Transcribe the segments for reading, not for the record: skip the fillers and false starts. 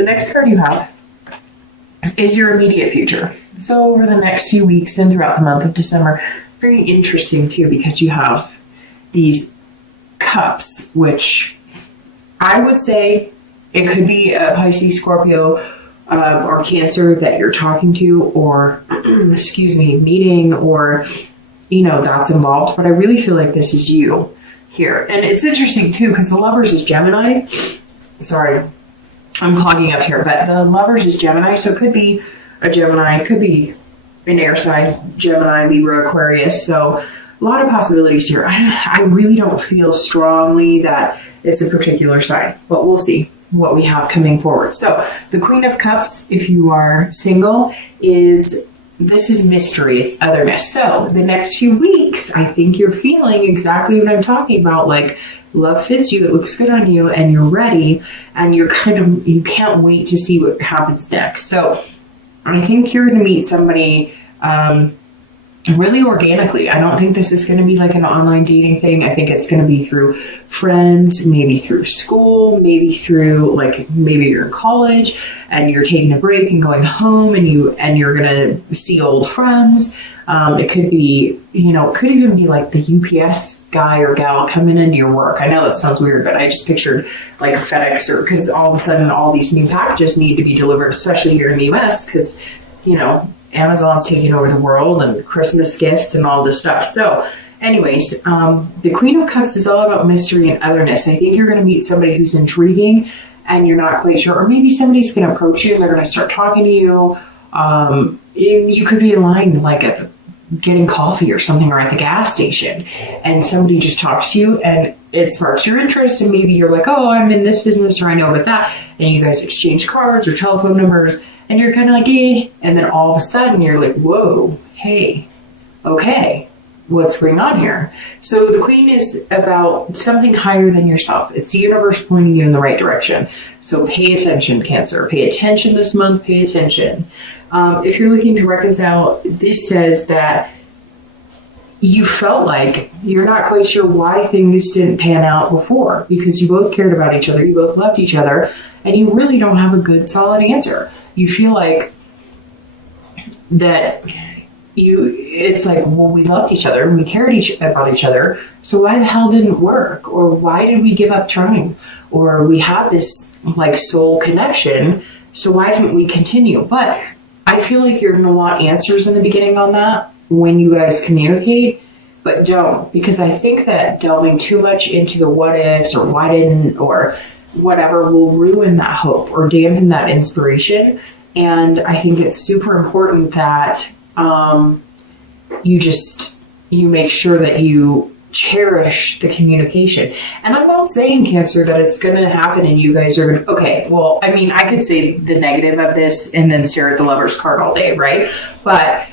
the next card you have is your immediate future. So over the next few weeks and throughout the month of December, very interesting too, because you have these cups, which I would say it could be a Pisces, Scorpio, or Cancer that you're talking to, or excuse me, meeting, or that's involved. But I really feel like this is you here. And it's interesting too, because the Lovers is Gemini. Sorry, I'm clogging up here, but the Lovers is Gemini, so it could be a Gemini, it could be an air sign, Gemini, Libra, Aquarius. So a lot of possibilities here. I really don't feel strongly that it's a particular sign, but we'll see what we have coming forward. So the Queen of Cups, if you are single, this is mystery, it's otherness. So the next few weeks, I think you're feeling exactly what I'm talking about, like love fits you, it looks good on you, and you're ready, and you can't wait to see what happens next. So I think you're going to meet somebody really organically. I don't think this is going to be like an online dating thing. I think it's going to be through friends, maybe through school, maybe through maybe you're in college and you're taking a break and going home and you're going to see old friends. It could be, it could even be like the UPS guy or gal coming into your work. I know that sounds weird, but I just pictured like a FedEx, or because all of a sudden all these new packages need to be delivered, especially here in the US, because, Amazon's taking over the world and Christmas gifts and all this stuff. So anyways, the Queen of Cups is all about mystery and otherness. I think you're going to meet somebody who's intriguing and you're not quite sure, or maybe somebody's going to approach you and they're going to start talking to you. You could be in line like at getting coffee or something, or at the gas station, and somebody just talks to you and it sparks your interest, and maybe you're like, oh, I'm in this business, or I know about that, and you guys exchange cards or telephone numbers, and you're kind of like, eh, and then all of a sudden you're like, whoa, hey, okay, what's going on here? So the Queen is about something higher than yourself. It's the universe pointing you in the right direction. So pay attention, Cancer. Pay attention this month. Pay attention. If you're looking to reconcile, this says that you felt like you're not quite sure why things didn't pan out before, because you both cared about each other, you both loved each other, and you really don't have a good solid answer. You feel like that it's like, well, we loved each other and we cared about each other, so why the hell didn't it work? Or why did we give up trying? Or we had this like soul connection, so why didn't we continue? But I feel like you're going to want answers in the beginning on that when you guys communicate, but don't, because I think that delving too much into the what ifs or why didn't or whatever will ruin that hope or dampen that inspiration. And I think it's super important that you make sure that you cherish the communication. And I'm not saying, Cancer, that it's going to happen and you guys are going to, okay, well, I mean, I could say the negative of this and then stare at the Lover's card all day, right? But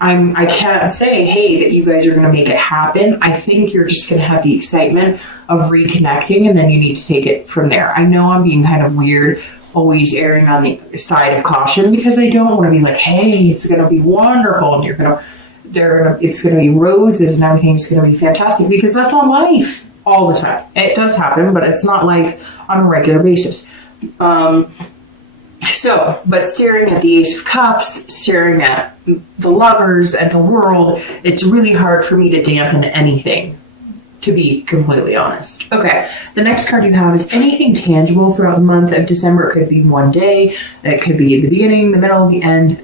I can't say, hey, that you guys are going to make it happen. I think you're just going to have the excitement of reconnecting, and then you need to take it from there. I know I'm being kind of weird, always erring on the side of caution, because I don't want to be like, hey, it's going to be wonderful, and it's going to be roses and everything's going to be fantastic, because that's not life all the time. It does happen, but it's not life on a regular basis. But staring at the Ace of Cups, staring at the Lovers and the World, it's really hard for me to dampen anything, to be completely honest. Okay, the next card you have is anything tangible throughout the month of December. It could be one day, it could be the beginning, the middle, the end.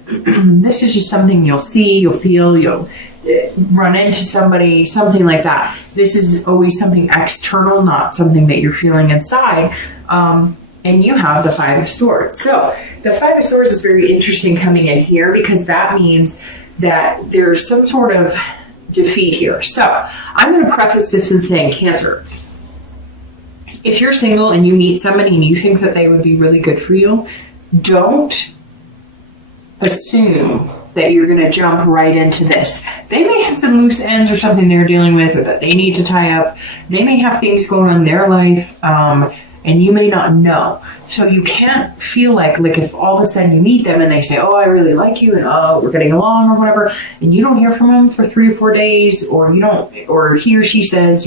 This is just something you'll see, you'll feel, you'll run into somebody, something like that. This is always something external, not something that you're feeling inside. And you have the Five of Swords. So the Five of Swords is very interesting coming in here, because that means that there's some sort of defeat here. So I'm going to preface this in saying, Cancer, if you're single and you meet somebody and you think that they would be really good for you, don't assume that you're going to jump right into this. They may have some loose ends or something they're dealing with, or that they need to tie up. They may have things going on in their life, and you may not know. So you can't feel like if all of a sudden you meet them and they say, oh, I really like you, and oh, we're getting along or whatever, and you don't hear from them for 3 or 4 days, or you don't, or he or she says,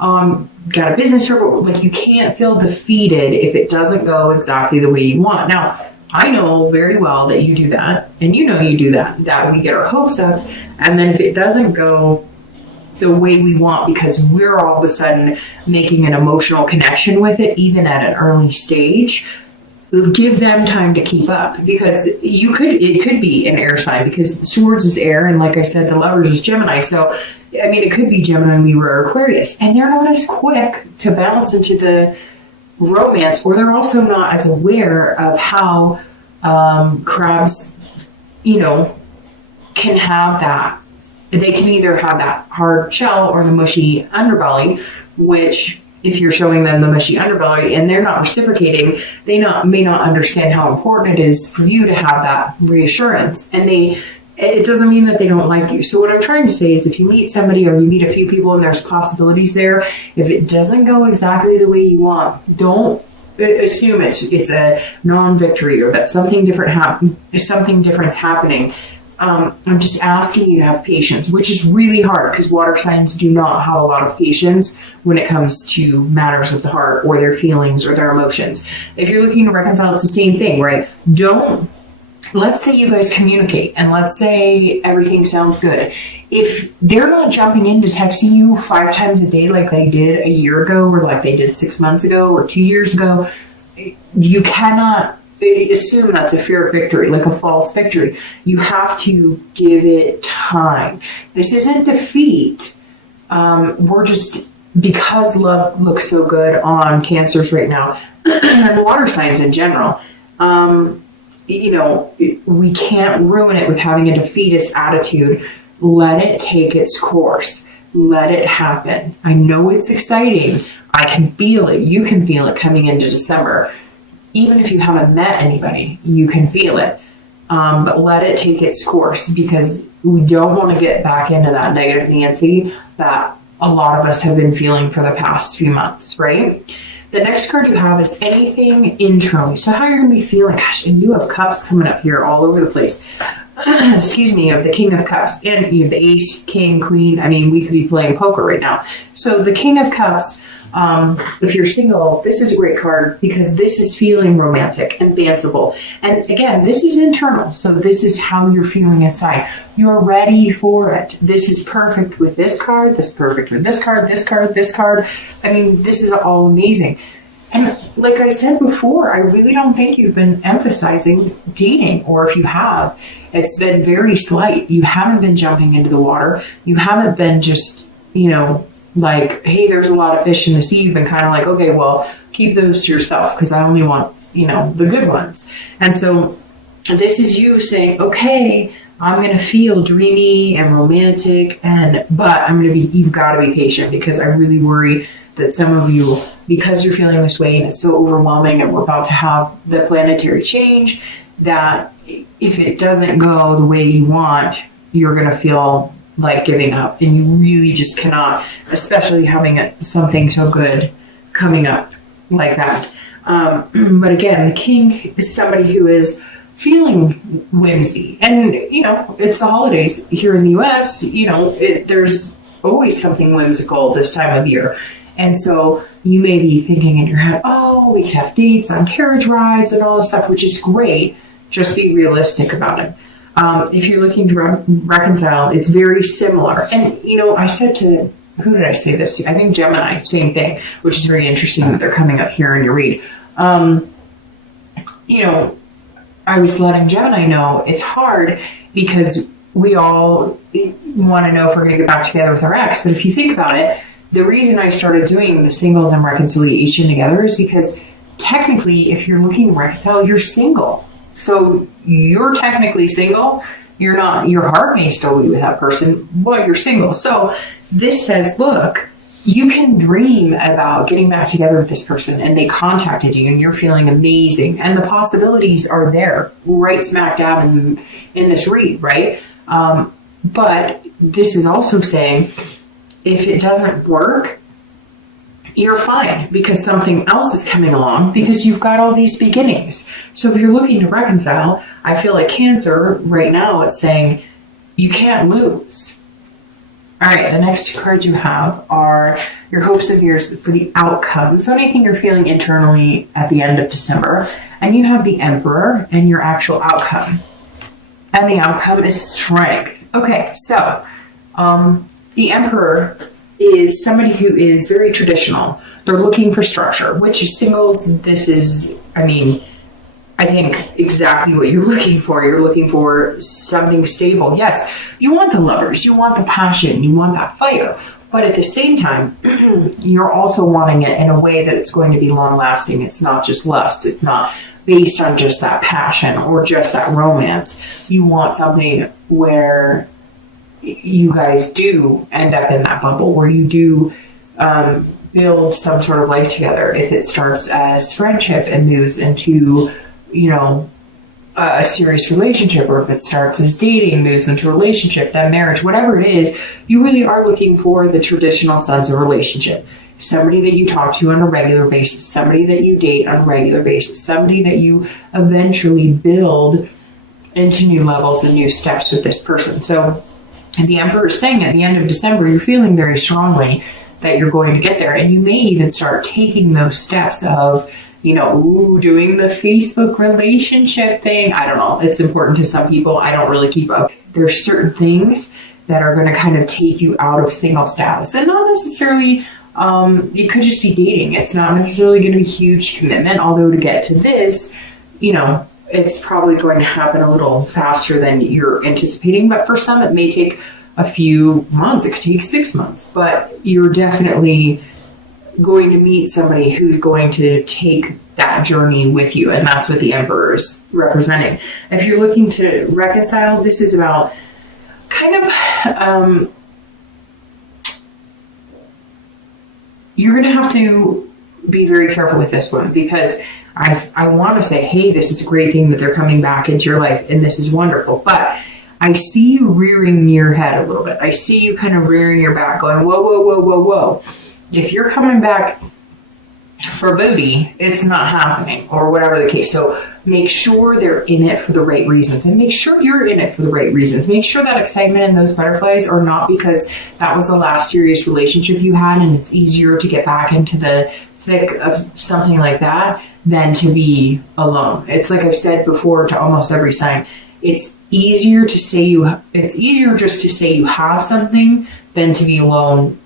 got a business trouble. Like, you can't feel defeated if it doesn't go exactly the way you want. Now, I know very well that you do that, and you know you do that we get our hopes up, and then if it doesn't go the way we want because we're all of a sudden making an emotional connection with it, even at an early stage, give them time to keep up, because it could be an air sign, because Swords is air, and like I said, the Lovers is Gemini. So, I mean, it could be Gemini, Libra, or Aquarius, and they're not as quick to bounce into the romance, or they're also not as aware of how crabs, can have that. They can either have that hard shell or the mushy underbelly, which, if you're showing them the mushy underbelly and they're not reciprocating, they may not understand how important it is for you to have that reassurance. And it doesn't mean that they don't like you. So what I'm trying to say is, if you meet somebody or you meet a few people and there's possibilities there, if it doesn't go exactly the way you want, don't assume it's a non-victory or that something different's happening. I'm just asking you to have patience, which is really hard because water signs do not have a lot of patience when it comes to matters of the heart or their feelings or their emotions. If you're looking to reconcile, it's the same thing, right? Let's say you guys communicate and let's say everything sounds good. If they're not jumping in to texting you 5 times a day like they did a year ago, or like they did 6 months ago or 2 years ago, you cannot assume that's a fair victory, like a false victory. You have to give it time. This isn't defeat. We're just, because love looks so good on Cancers right now, and water signs in general, we can't ruin it with having a defeatist attitude. Let it take its course. Let it happen. I know it's exciting. I can feel it. You can feel it coming into December. Even if you haven't met anybody, you can feel it. But let it take its course, because we don't want to get back into that negative Nancy that a lot of us have been feeling for the past few months, right? The next card you have is anything internally. So how you're going to be feeling. Gosh, and you have Cups coming up here all over the place. Excuse me, of the King of Cups. And you have the Ace, King, Queen. I mean, we could be playing poker right now. So the King of Cups, if you're single, this is a great card because this is feeling romantic and fanciful. And again, this is internal. So this is how you're feeling inside. You're ready for it. This is perfect with this card. This is perfect with this card, this card, this card. I mean, this is all amazing. And like I said before, I really don't think you've been emphasizing dating, or if you have, it's been very slight. You haven't been jumping into the water. You haven't been just, like, hey, there's a lot of fish in the sea. You've been kind of like, okay, well, keep those to yourself because I only want, the good ones. And so this is you saying, okay, I'm going to feel dreamy and romantic, but you've got to be patient, because I really worry that some of you, because you're feeling this way and it's so overwhelming and we're about to have the planetary change, that if it doesn't go the way you want, you're going to feel like giving up, and you really just cannot, especially having something so good coming up like that. But again, the King is somebody who is feeling whimsy, and it's the holidays here in the US. There's always something whimsical this time of year, and so you may be thinking in your head, oh, we could have dates on carriage rides and all this stuff, which is great. Just be realistic about it. If you're looking to reconcile, it's very similar. And, I said to, who did I say this to? I think Gemini, same thing, which is very interesting that they're coming up here in your read. I was letting Gemini know it's hard because we all want to know if we're going to get back together with our ex. But if you think about it, the reason I started doing the singles and reconciliation together is because technically, if you're looking to reconcile, you're single. So you're technically single. You're not, your heart may still be with that person, but you're single. So this says, look, you can dream about getting back together with this person, and they contacted you and you're feeling amazing. And the possibilities are there right smack dab in this read, right? But this is also saying, if it doesn't work, you're fine, because something else is coming along, because you've got all these beginnings. So if you're looking to reconcile, I feel like Cancer right now, it's saying you can't lose. All right, the next cards you have are your hopes and fears for the outcome. So anything you're feeling internally at the end of December. And you have the Emperor and your actual outcome. And the outcome is strength. Okay, so the Emperor is somebody who is very traditional. They're looking for structure, which is singles. This is, I think exactly what you're looking for. You're looking for something stable. Yes, you want the lovers, you want the passion, you want that fire. But at the same time, you're also wanting it in a way that it's going to be long lasting. It's not just lust. It's not based on just that passion or just that romance. You want something where you guys do end up in that bubble, where you do build some sort of life together. If it starts as friendship and moves into a serious relationship, or if it starts as dating, moves into a relationship, then marriage, whatever it is, you really are looking for the traditional sense of relationship. Somebody that you talk to on a regular basis, somebody that you date on a regular basis, somebody that you eventually build into new levels and new steps with this person. So, and the Emperor is saying at the end of December, you're feeling very strongly that you're going to get there. And you may even start taking those steps of, doing the Facebook relationship thing. I don't know. It's important to some people. I don't really keep up. There's certain things that are going to kind of take you out of single status. And not necessarily, it could just be dating. It's not necessarily going to be huge commitment. Although to get to this, it's probably going to happen a little faster than you're anticipating. But for some, it may take a few months. It could take 6 months. But you're definitely going to meet somebody who's going to take that journey with you, and that's what the Emperor is representing. If you're looking to reconcile, this is about kind of you're going to have to be very careful with this one, because I want to say, hey, this is a great thing that they're coming back into your life and this is wonderful, but I see you rearing your head a little bit. I see you kind of rearing your back going, whoa, whoa, whoa, whoa, whoa. If you're coming back for booty, it's not happening, or whatever the case. So make sure they're in it for the right reasons, and make sure you're in it for the right reasons. Make sure that excitement and those butterflies are not because that was the last serious relationship you had and it's easier to get back into the thick of something like that than to be alone. It's like I've said before to almost every sign. It's easier just to say you have something than to be alone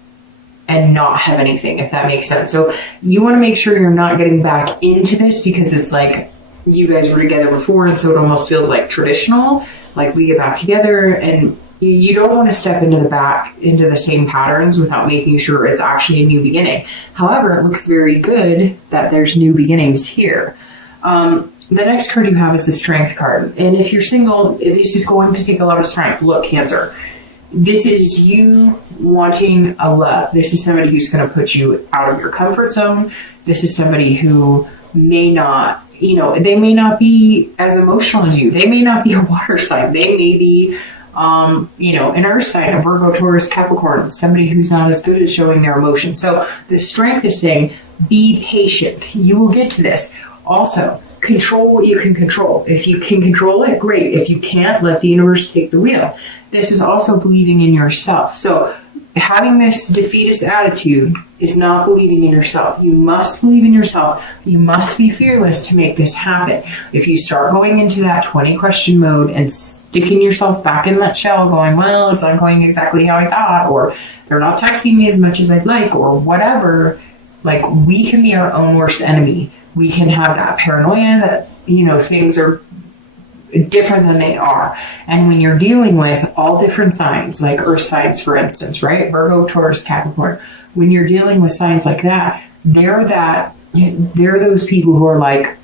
and not have anything, if that makes sense. So you want to make sure you're not getting back into this because it's like you guys were together before, and so it almost feels like traditional, like we get back together, and you don't want to step into the same patterns without making sure it's actually a new beginning. However, it looks very good that there's new beginnings here. The next card you have is the Strength card. And if you're single, this is going to take a lot of strength. Look, Cancer. This is you wanting a love. This is somebody who's going to put you out of your comfort zone. This is somebody who may not, they may not be as emotional as you. They may not be a water sign. They may be, an earth sign, a Virgo, Taurus, Capricorn, somebody who's not as good at showing their emotions. So the Strength is saying, be patient. You will get to this. Also, control what you can control. If you can control it, great. If you can't, let the universe take the wheel. This is also believing in yourself. So having this defeatist attitude is not believing in yourself. You must believe in yourself. You must be fearless to make this happen. If you start going into that 20 question mode and sticking yourself back in that shell going, well, it's not going exactly how I thought, or they're not texting me as much as I'd like, or whatever, like we can be our own worst enemy. We can have that paranoia that, things are different than they are. And when you're dealing with all different signs, like earth signs, for instance, right? Virgo, Taurus, Capricorn. When you're dealing with signs like that, they're those people who are like,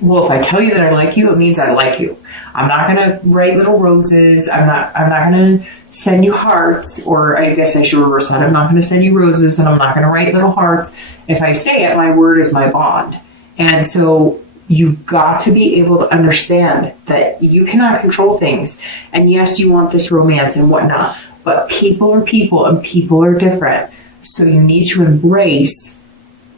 well, if I tell you that I like you, it means I like you. I'm not going to write little roses. I'm not going to send you hearts, or I guess I should reverse that. I'm not going to send you roses, and I'm not going to write little hearts. If I say it, my word is my bond. And so you've got to be able to understand that you cannot control things. And yes, you want this romance and whatnot, but people are people and people are different. So you need to embrace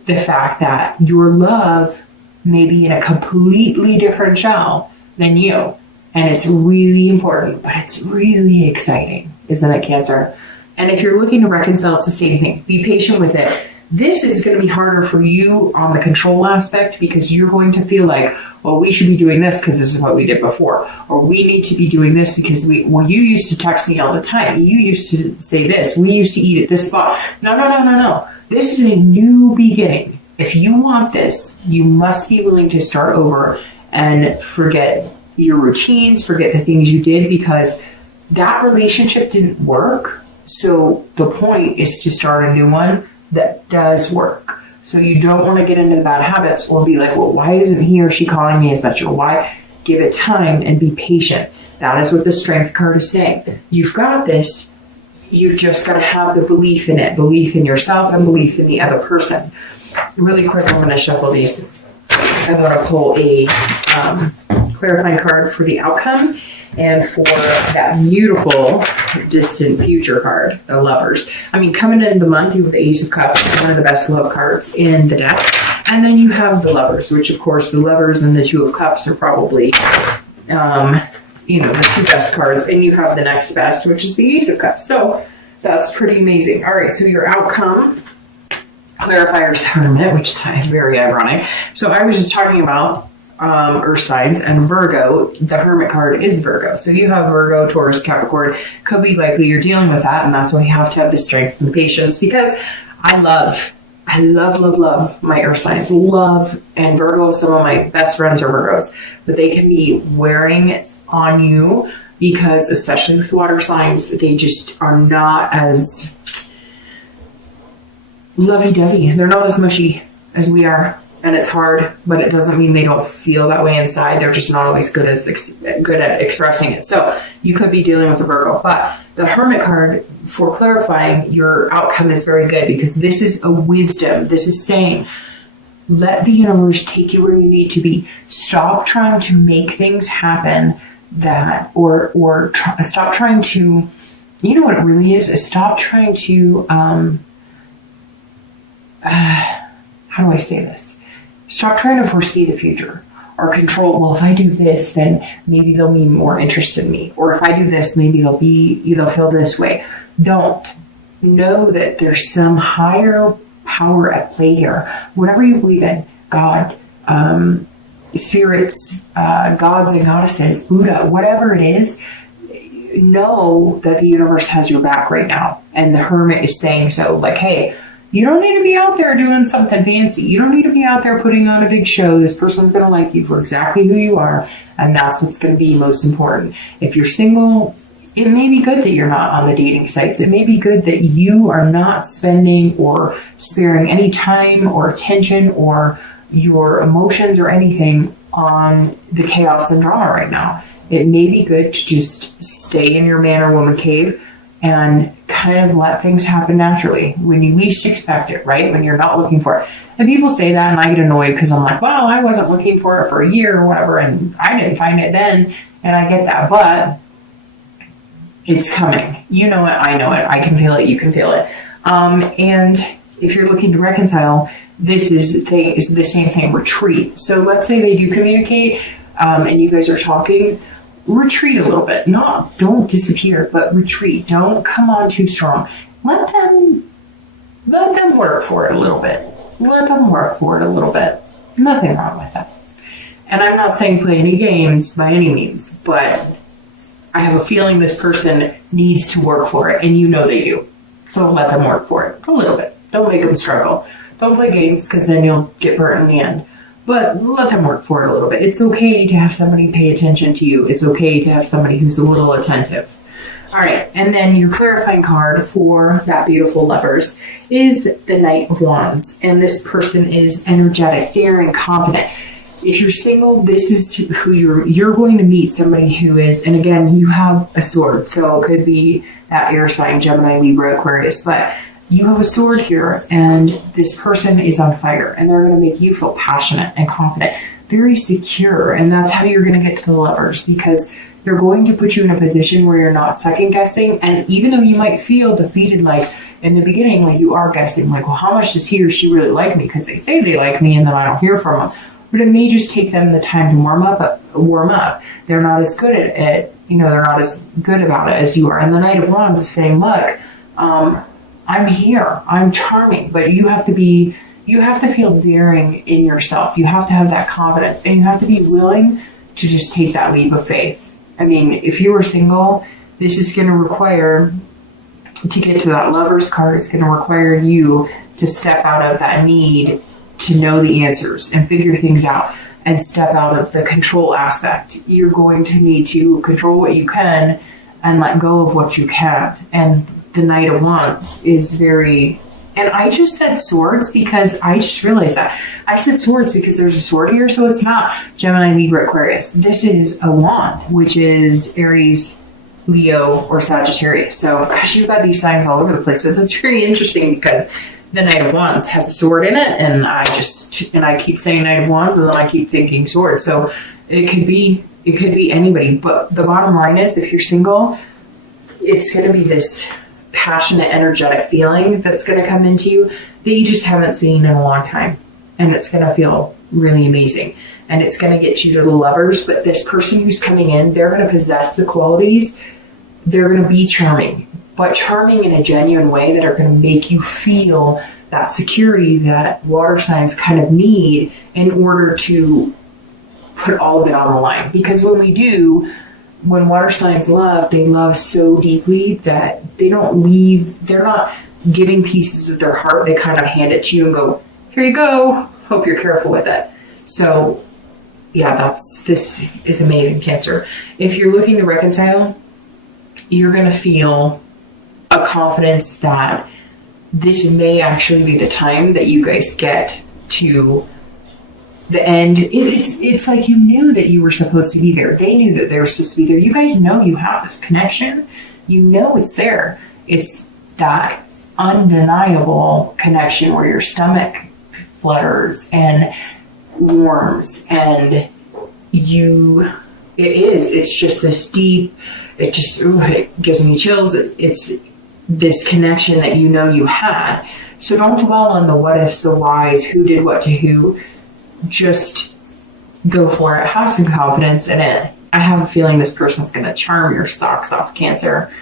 the fact that your love may be in a completely different shell than you. And it's really important, but it's really exciting, isn't it, Cancer? And if you're looking to reconcile, it's the same thing. Be patient with it. This is going to be harder for you on the control aspect because you're going to feel like, well, we should be doing this because this is what we did before. Or we need to be doing this because you used to text me all the time. You used to say this. We used to eat at this spot. No. This is a new beginning. If you want this, you must be willing to start over and forget your routines, forget the things you did, because that relationship didn't work. So the point is to start a new one that does work. So you don't want to get into the bad habits or be like, well, why isn't he or she calling me as much? Or why? Give it time and be patient. That is what the strength card is saying. You've got this. You've just got to have the belief in it, belief in yourself and belief in the other person. Really quick, I'm going to shuffle these. I want to pull a clarifying card for the outcome and for that beautiful distant future card, the Lovers. I mean, coming into the month, you have the Ace of Cups, one of the best love cards in the deck. And then you have the Lovers, which of course the Lovers and the Two of Cups are probably, the two best cards. And you have the next best, which is the Ace of Cups. So that's pretty amazing. All right, so your outcome, Clarifier's Tournament, which is very ironic. So I was just talking about earth signs, and Virgo, the Hermit card is Virgo. So you have Virgo, Taurus, Capricorn. Could be likely you're dealing with that, and that's why you have to have the strength and the patience, because I love my earth signs. And Virgo, some of my best friends are Virgos, but they can be wearing on you because, especially with water signs, they just are not as lovey-dovey. They're not as mushy as we are. And it's hard, but it doesn't mean they don't feel that way inside. They're just not always good at expressing it. So you could be dealing with a Virgo. But the Hermit card, for clarifying, your outcome is very good because this is a wisdom. This is saying, let the universe take you where you need to be. Stop trying to make things happen or stop trying to, you know what it really is stop trying to, how do I say this? Stop trying to foresee the future or control. Well, if I do this, then maybe they'll be more interested in me. Or if I do this, maybe they'll feel this way. Don't. Know that there's some higher power at play here. Whatever you believe in, God, spirits, gods and goddesses, Buddha, whatever it is, know that the universe has your back right now. And the Hermit is saying so, like, hey, you don't need to be out there doing something fancy. You don't need to be out there putting on a big show. This person's going to like you for exactly who you are. And that's what's going to be most important. If you're single, it may be good that you're not on the dating sites. It may be good that you are not spending or sparing any time or attention or your emotions or anything on the chaos and drama right now. It may be good to just stay in your man or woman cave and kind of let things happen naturally when you least expect it, right? When you're not looking for it. And people say that and I get annoyed because I'm like, well, I wasn't looking for it for a year or whatever and I didn't find it then. And I get that, but it's coming. You know it, I know it. I can feel it, you can feel it. And if you're looking to reconcile, this is the same thing, retreat. So let's say they do communicate and you guys are talking, retreat a little bit. Don't disappear, but retreat. Don't come on too strong. Let them work for it a little bit. Nothing wrong with that. And I'm not saying play any games by any means, but I have a feeling this person needs to work for it, and you know they do. So let them work for it a little bit. Don't make them struggle. Don't play games because then you'll get burnt in the end. But let them work for it a little bit. It's okay to have somebody pay attention to you. It's okay to have somebody who's a little attentive. All right, and then your clarifying card for that beautiful Lovers is the Knight of Wands. And this person is energetic, daring, confident. If you're single, this is who you're going to meet somebody who is, and again, you have a sword. So it could be that air sign, Gemini, Libra, Aquarius, but you have a sword here and this person is on fire and they're going to make you feel passionate and confident, very secure. And that's how you're going to get to the Lovers, because they're going to put you in a position where you're not second guessing. And even though you might feel defeated, like in the beginning, like you are guessing, like, well, how much does he or she really like me? Because they say they like me and then I don't hear from them. But it may just take them the time to warm up. They're not as good at it. They're not as good about it as you are. And the Knight of Wands is saying, look, I'm here, I'm charming, but you have to feel daring in yourself. You have to have that confidence, and you have to be willing to just take that leap of faith. I mean, if you were single, this is going to require, to get to that lover's card, it's going to require you to step out of that need to know the answers and figure things out, and step out of the control aspect. You're going to need to control what you can and let go of what you can't. And the Knight of Wands is very, and I just said swords because I just realized that. I said swords because there's a sword here, so it's not Gemini, Libra, Aquarius. This is a wand, which is Aries, Leo, or Sagittarius. So, gosh, you've got these signs all over the place, but that's very interesting because the Knight of Wands has a sword in it, and I keep saying Knight of Wands, and then I keep thinking sword. So it could be anybody, but the bottom line is, if you're single, it's going to be this passionate, energetic feeling that's going to come into you that you just haven't seen in a long time, and it's going to feel really amazing, and it's going to get you to the lovers. But this person who's coming in, they're going to possess the qualities. They're going to be charming, but charming in a genuine way that are going to make you feel that security that water signs kind of need in order to put all of it on the line. Because when water signs love, they love so deeply that they don't leave, they're not giving pieces of their heart. They kind of hand it to you and go, here you go, hope you're careful with it. So yeah, this is amazing, Cancer. If you're looking to reconcile, you're going to feel a confidence that this may actually be the time that you guys get to the end. It's like you knew that you were supposed to be there. They knew that they were supposed to be there. You guys know you have this connection. You know it's there. It's that undeniable connection where your stomach flutters and warms, and it's just this deep, it gives me chills. It's this connection that you know you had. So don't dwell on the what ifs, the whys, who did what to who. Just go for it. Have some confidence in it. I have a feeling this person's going to charm your socks off, Cancer.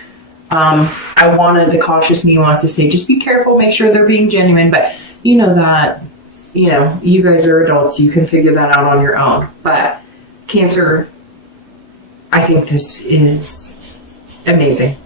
The cautious me wants to say, just be careful, make sure they're being genuine, but you know that, you guys are adults, you can figure that out on your own. But Cancer, I think this is amazing.